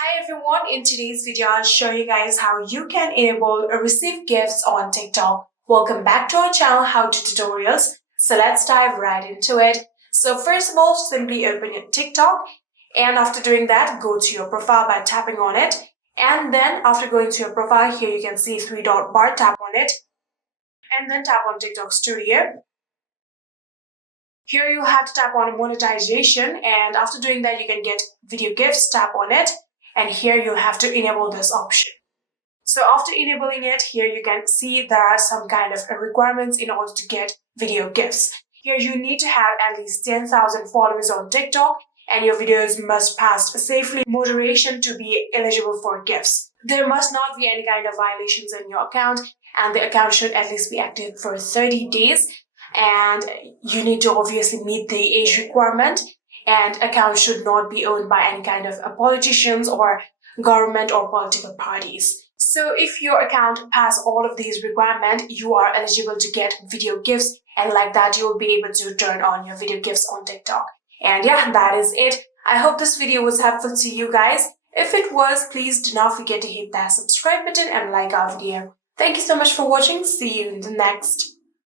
Hi everyone, in today's video I'll show you guys how you can enable or receive gifts on TikTok. Welcome back to our channel How to Tutorials. So let's dive right into it. So first of all, simply open your TikTok, and after doing that, go to your profile by tapping on it. And then after going to your profile, here you can see three-dot bar, tap on it, and then tap on TikTok Studio. Here you have to tap on monetization, and after doing that you can get video gifts, tap on it, and here you have to enable this option. So after enabling it, here you can see there are some kind of requirements in order to get video gifts. Here you need to have at least 10,000 followers on TikTok, and your videos must pass safely moderation to be eligible for gifts. There must not be any kind of violations in your account, and the account should at least be active for 30 days. And you need to obviously meet the age requirement, and accounts should not be owned by any kind of politicians or government or political parties. So if your account pass all of these requirements, you are eligible to get video gifts, and like that you will be able to turn on your video gifts on TikTok. And yeah, that is it. I hope this video was helpful to you guys. If it was, please do not forget to hit that subscribe button and like our video. Thank you so much for watching. See you in the next.